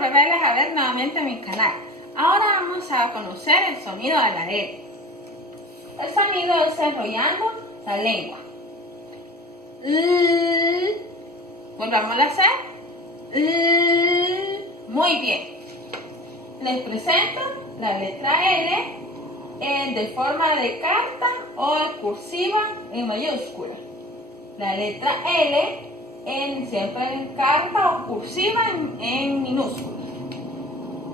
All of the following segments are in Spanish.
volverles a ver nuevamente mi canal. Ahora vamos a conocer el sonido de la L. El sonido es enrollando la lengua. Volvamos a hacer. Muy bien. Les presento la letra L de forma de carta o cursiva en mayúscula. La letra L siempre en carta o cursiva en minúscula.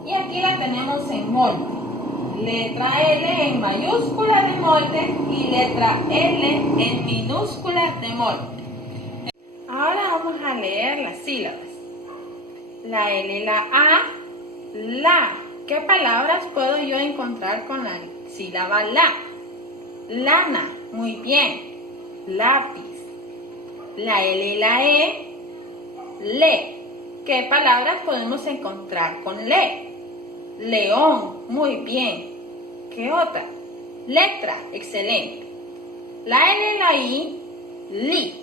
Y aquí la tenemos en molde. Letra L en mayúscula de molde y letra L en minúscula de molde. Ahora vamos a leer las sílabas. La L, la A, la. ¿Qué palabras puedo yo encontrar con la sílaba la? Lana, muy bien. Lápiz. La L y la E, le. ¿Qué palabras podemos encontrar con le? León, muy bien. ¿Qué otra? Letra, excelente. La L y la I, li.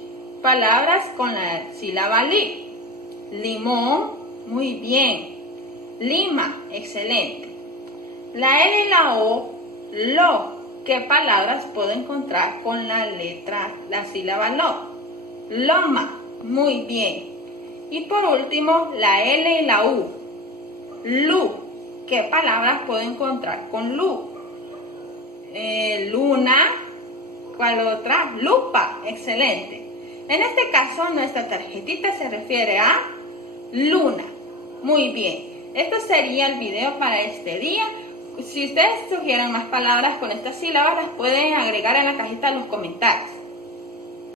Palabras con la sílaba li. Limón, muy bien. Lima, excelente. La L y la O, lo. ¿Qué palabras puedo encontrar con la sílaba lo? Loma, muy bien. Y por último, la L y la U, lu. ¿Qué palabras puedo encontrar con lu? Luna. ¿Cuál otra? Lupa, excelente. En este caso, nuestra tarjetita se refiere a luna. Muy bien. Esto sería el video para este día. Si ustedes sugieren más palabras con estas sílabas, las pueden agregar en la cajita de los comentarios.